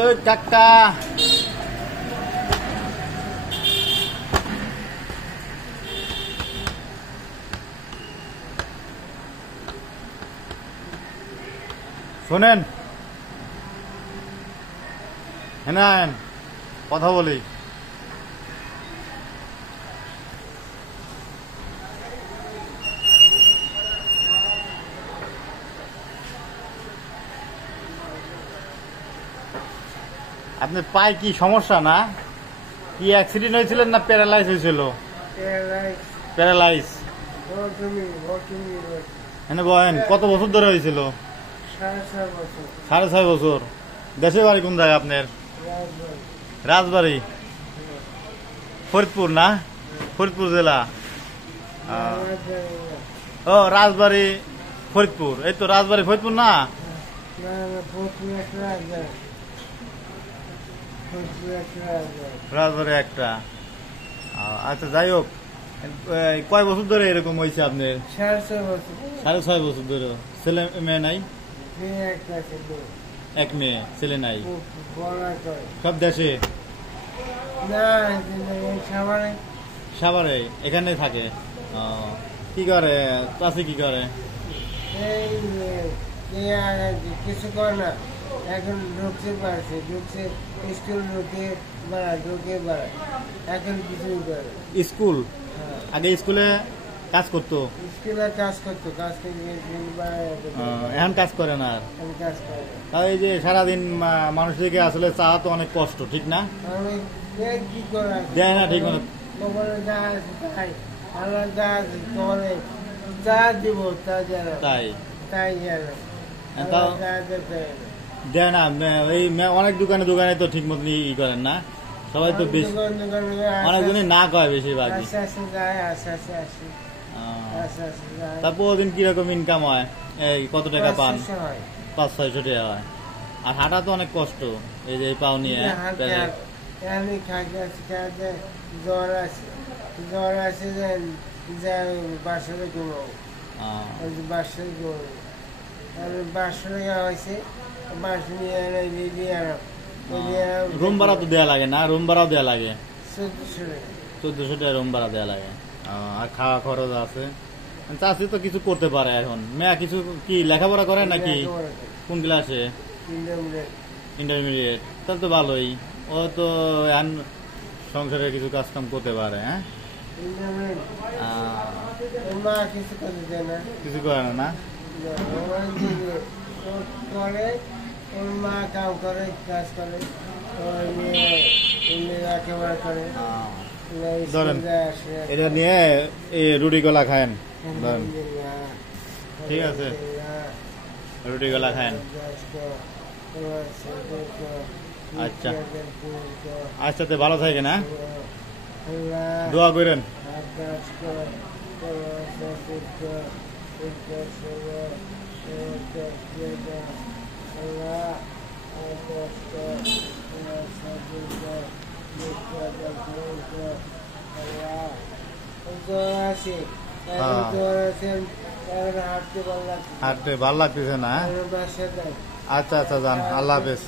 ওই কাকা শোনেন, হ্যাঁ কথা বলি। আপনার পায়ে কি সমস্যা? না কি অ্যাক্সিডেন্ট হয়েছিলেন না প্যারালাইজ হয়েছিল? প্যারালাইজ। এনে বলেন কত বছর ধরে হয়েছিল? 6.5 বছর। দেশের বাড়ি কোন জায়গায় আপনার? রাজবাড়ি, ফরিদপুর না? ফরিদপুর জেলা। ও রাজবাড়ি ফরিদপুর, এই তো রাজবাড়ি ফরিদপুর না? রাজবাড়ি একটা। আচ্ছা যাই হোক, কয় বছর ধরে এরকম হয়েছে আপনার? 6.5 বছর ধরে। ছেলে মেয়ে নাই? এক মেয়ে, ছেলে নাই। সব দেশে? সাভারে, এখানে থাকে। কি করে চাষি? কি করে? কিছু করে না, এখন ঢুকতে পারছে, ঢুকছে স্কুল, ঢুকে বেড়ায়, এখন কিছুই করে। স্কুল? আগে স্কুলে কাজ করতো? স্কুলে কাজ করতো, কাজ করে এখন কাজ করে না আর? কাজ করে। এই যে সারাদিন মানুষদেরকে আসলে চাওয়া তো অনেক কষ্ট, ঠিক না? কি করে দেয় না ঠিক মতো। যা দিব তা জানা, তাই তাই জানা, দেয় না। এই অনেক দোকানে দোকানে তো ঠিক মতন ই করেন না, সবাই তো বেশি, অনেকজনই না কয় বেশিরভাগ। তারপর ওদিন কিরকম ইনকাম হয়? এই কত টাকা পান? 500-600 টাকা হয়। আর হাঁটা তো অনেক কষ্ট, এই যে পাও নিয়ে। জ্বর আছে বাসরে ঘুমাবো, বাসরে ঘুমাবো, বাসরে হয়েছে, বাস নিয়ে রুম ভাড়া তো দেওয়া লাগে না? রুম ভাড়াও দেওয়া লাগে? 1400 টাকা রুম ভাড়া দেওয়া লাগে। আর খাওয়া খরচ আছে। চাষি তো কিছু করতে পারে এখন। মেয়া কিছু কি লেখাপড়া করে নাকি? কোন ক্লাসে? ইন্টারমিডিয়েট। তাহলে তো ভালোই, ও তো সংসারে কিছু কাজ কাম করতে পারে। হ্যাঁ, কিছু করে না? ওর মা কাম করে, কাজ করে, লেখাপড়া করে। ধরেন এটা নিয়ে রুটি গলা খায়েন, ধরেন ঠিক আছে, রুটি গলা খায়েন। আচ্ছা আচ্ছা, তো ভালো থাকেন। হ্যাঁ, দোয়া করেন। হাঁটতে ভালো লাগতেছে না? আচ্ছা আচ্ছা, যান, আল্লাহ হাফেজ।